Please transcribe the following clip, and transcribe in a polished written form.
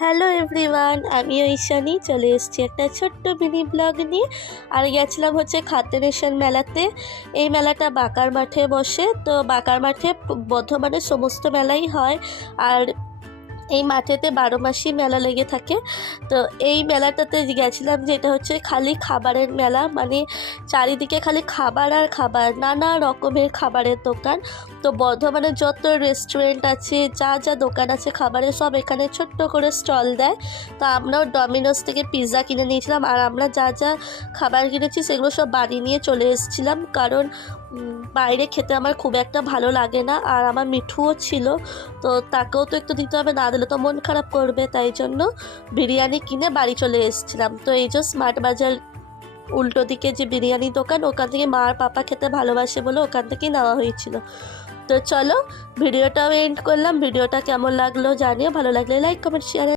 Hello everyone, আমি ঐশানী চলে এসেছি একটা ছোট্ট মিনি ব্লগ নিয়ে। আর গেছিলাম হচ্ছে খাদ্যনেশন মেলাতে। এই মেলাটা বাঁকার মাঠে বসে। তো বাঁকার মাঠে বর্ধমানের সমস্ত মেলাই হয়। আর এই মাঠেতে 12 মাসই মেলা লেগে থাকে। তো এই মেলাটাতে গেছিলাম, যেটা হচ্ছে খালি খাবারের মেলা, মানে চারিদিকে খালি খাবার আর খাবার, নানা রকমের খাবারের দোকান। তো বর্ধমানের যত রেস্টুরেন্ট আছে, যা যা দোকান আছে খাবারের, সব এখানে ছোট্ট করে স্টল দেয়। তো আমরাও ডমিনোস থেকে পিৎজা কিনে নিয়েছিলাম। আর আমরা যা যা খাবার কিনেছি সেগুলো সব বাড়ি নিয়ে চলে এসেছিলাম, কারণ বাইরে খেতে আমার খুব একটা ভালো লাগে না। আর আমার মিঠুও ছিল, তো তাকেও তো একটু দিতে হবে, না দিলে তো মন খারাপ করবে। তাই জন্য বিরিয়ানি কিনে বাড়ি চলে এসেছিলাম। তো এই যে স্মার্ট বাজার উল্টো দিকে যে বিরিয়ানি দোকান, ওখান থেকে মা আর পাপা খেতে ভালোবাসে বলে ওখান থেকেই নেওয়া হয়েছিল। তো চলো ভিডিওটাও এন্ড করলাম। ভিডিওটা কেমন লাগলো জানিও, ভালো লাগলে লাইক কমেন্ট শেয়ার।